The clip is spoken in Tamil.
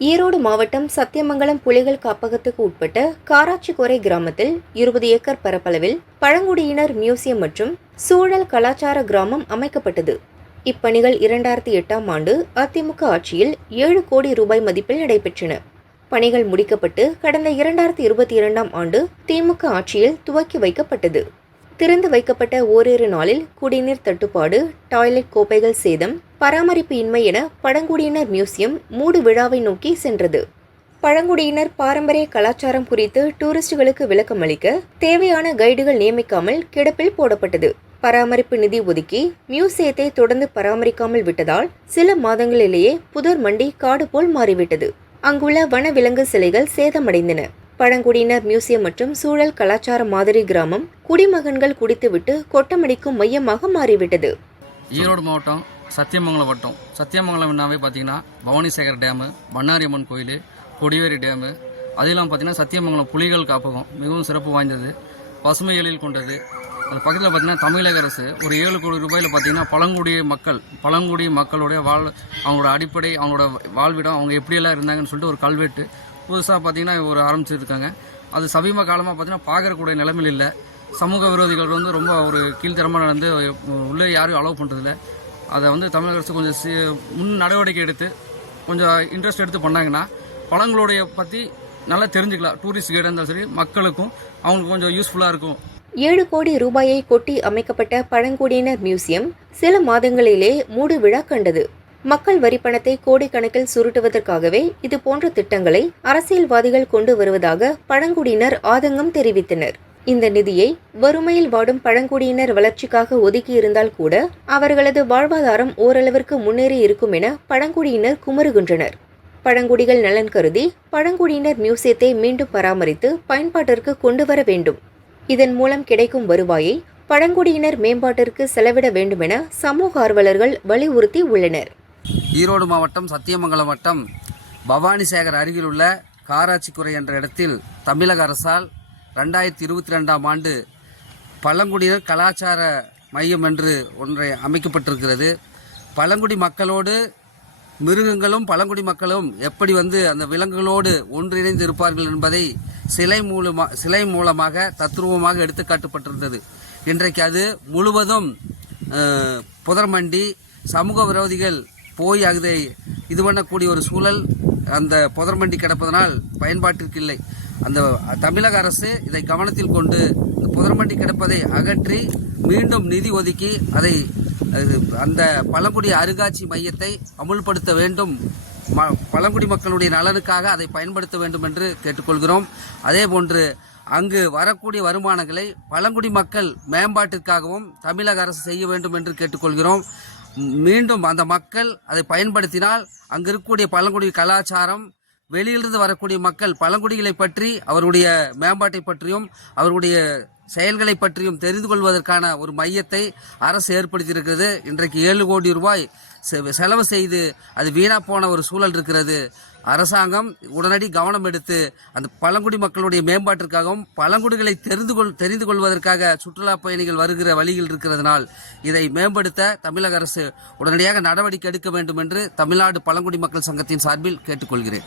ஈரோடு மாவட்டம் சத்தியமங்கலம் புலிகள் காப்பகத்துக்கு உட்பட்ட காராச்சிக்கோரை கிராமத்தில் 20 ஏக்கர் பரப்பளவில் பழங்குடியினர் மியூசியம் மற்றும் சூழல் கலாச்சார கிராமம் அமைக்கப்பட்டது. இப்பணிகள் 2008ஆம் ஆண்டு அதிமுக ஆட்சியில் 7 கோடி ரூபாய் மதிப்பில் நடைபெற்றன. பணிகள் முடிக்கப்பட்டு கடந்த 2022ஆம் ஆண்டு திமுக ஆட்சியில் துவக்கி வைக்கப்பட்டது. திறந்து வைக்கப்பட்ட ஓரிரு நாளில் குடிநீர் தட்டுப்பாடு, டாய்லெட் கோப்பைகள் சேதம், பராமரிப்பு இன்மை என பழங்குடியினர் மியூசியம் மூடு விழாவை நோக்கி சென்றது. பழங்குடியினர் பாரம்பரிய கலாச்சாரம் குறித்து டூரிஸ்டுகளுக்கு விளக்கம் அளிக்க தேவையான கைடுகள் நியமிக்காமல் கிடப்பில் போடப்பட்டது. பராமரிப்பு நிதி ஒதுக்கி மியூசியத்தை தொடர்ந்து பராமரிக்காமல் விட்டதால் சில மாதங்களிலேயே புதர் மண்டி காடு போல் மாறிவிட்டது. அங்குள்ள வனவிலங்கு சிலைகள் சேதமடைந்தன. பழங்குடியினர் மியூசியம் மற்றும் சூழல் கலாச்சார மாதிரி கிராமம் குடிமகன்கள் குடித்துவிட்டு கொட்டமடிக்கும் மையமாக மாறிவிட்டது. ஈரோடு மாவட்டம் சத்தியமங்கலம் வட்டம். சத்தியமங்கலம்னாவே பார்த்தீங்கன்னா பவானிசேகர் டேமு, பண்ணாரியம்மன் கோயில், கொடிவேரி டேமு, அதெல்லாம் பார்த்தீங்கன்னா சத்தியமங்கலம் புலிகள் காப்பகம் மிகவும் சிறப்பு வாய்ந்தது, பசுமை எழில் கொண்டது. அது பக்கத்தில் பார்த்தீங்கன்னா தமிழக அரசு ஒரு 7 கோடி ரூபாயில் பார்த்தீங்கன்னா பழங்குடி மக்களுடைய அவங்களோட அடிப்படை, அவங்களோட வாழ்விடம், அவங்க எப்படியெல்லாம் இருந்தாங்கன்னு சொல்லிட்டு ஒரு கல்வெட்டு புதுசாக பார்த்தீங்கன்னா ஒரு ஆரம்பிச்சிருக்காங்க. அது சமீப காலமாக பார்த்தீங்கன்னா பார்க்கறக்கூடிய நிலைமையில் இல்லை. சமூக விரோதிகள் வந்து ரொம்ப ஒரு கீழ்த்தரமாக நடந்து உள்ளே யாரும் அலோவ் பண்ணுறதில்ல. அதை வந்து தமிழக அரசு கொஞ்சம் முன் நடவடிக்கை எடுத்து கொஞ்சம் இன்ட்ரெஸ்ட் எடுத்து பண்ணாங்கன்னா பழங்களுடைய பற்றி நல்லா தெரிஞ்சுக்கலாம். டூரிஸ்ட் கைடாக இருந்தாலும் சரி, மக்களுக்கும் அவங்களுக்கு கொஞ்சம் யூஸ்ஃபுல்லாக இருக்கும். 7 கோடி ரூபாயை கொட்டி அமைக்கப்பட்ட பழங்குடியினர் மியூசியம் சில மாதங்களிலே மூடு விழா கண்டது. மக்கள் வரிப்பணத்தை கோடிக்கணக்கில் சுருட்டுவதற்காகவே இது போன்ற திட்டங்களை அரசியல்வாதிகள் கொண்டு வருவதாக பழங்குடியினர் ஆதங்கம் தெரிவித்தனர். இந்த நிதியை வறுமையில் வாடும் பழங்குடியினர் வளர்ச்சிக்காக ஒதுக்கியிருந்தால் கூட அவர்களது வாழ்வாதாரம் ஓரளவிற்கு முன்னேறி இருக்கும் என பழங்குடியினர் குமருகின்றனர். பழங்குடிகள் நலன் கருதி பழங்குடியினர் மியூசியத்தை மீண்டும் பராமரித்து பயன்பாட்டிற்கு கொண்டு வர வேண்டும். இதன் மூலம் கிடைக்கும் வருவாயை பழங்குடியினர் மேம்பாட்டிற்கு செலவிட வேண்டும் என சமூக ஆர்வலர்கள் வலியுறுத்தி உள்ளனர். ஈரோடு மாவட்டம் சத்தியமங்கலம் வட்டம் பவானிசேகர் அருகில் உள்ள காராச்சிக்குறை என்ற இடத்தில் தமிழக அரசால் 2022ஆம் ஆண்டு பழங்குடியினர் கலாச்சார மையம் என்று ஒன்றை அமைக்கப்பட்டிருக்கிறது. பழங்குடி மக்களோடு மிருகங்களும் பழங்குடி மக்களும் எப்படி அந்த விலங்குகளோடு ஒன்றிணைந்து இருப்பார்கள் என்பதை சிலை மூலமாக தத்ரூபமாக எடுத்துக்காட்டப்பட்டிருந்தது. இன்றைக்கு அது முழுவதும் புதர்மண்டி சமூக விரோதிகள் போய் அதை இது பண்ணக்கூடிய ஒரு சூழல் அந்த புதர்மண்டி கிடப்பதனால் பயன்பாட்டிற்கு இல்லை. அந்த தமிழக அரசு இதை கவனத்தில் கொண்டு புதர்மண்டி கிடப்பதை அகற்றி மீண்டும் நிதி ஒதுக்கி அதை அந்த பழங்குடி அருங்காட்சி மையத்தை அமுல்படுத்த வேண்டும். பழங்குடி மக்களுடைய நலனுக்காக அதை பயன்படுத்த வேண்டும் என்று கேட்டுக்கொள்கிறோம். அதேபோன்று அங்கு வரக்கூடிய வருமானங்களை பழங்குடி மக்கள் மேம்பாட்டிற்காகவும் தமிழக அரசு செய்ய வேண்டும் என்று கேட்டுக்கொள்கிறோம். மீண்டும் அந்த மக்கள் அதை பயன்படுத்தினால் அங்கு இருக்கக்கூடிய பழங்குடி கலாச்சாரம், வெளியிலிருந்து வரக்கூடிய மக்கள் பழங்குடிகளை பற்றி, அவருடைய மேம்பாட்டை பற்றியும் அவருடைய செயல்களை பற்றியும் தெரிந்து கொள்வதற்கான ஒரு மையத்தை அரசு ஏற்படுத்தியிருக்கிறது. இன்றைக்கு 7 கோடி ரூபாய் செலவு செய்து அது வீணா போன ஒரு சூழல் இருக்கிறது. அரசாங்கம் உடனடி கவனம் எடுத்து அந்த பழங்குடி மக்களுடைய மேம்பாட்டிற்காகவும் பழங்குடிகளை தெரிந்து கொள்வதற்காக சுற்றுலா பயணிகள் வருகிற வழியில் இருக்கிறதுனால் இதை மேம்படுத்த தமிழக அரசு உடனடியாக நடவடிக்கை எடுக்க வேண்டும் என்று தமிழ்நாடு பழங்குடி மக்கள் சங்கத்தின் சார்பில் கேட்டுக்கொள்கிறேன்.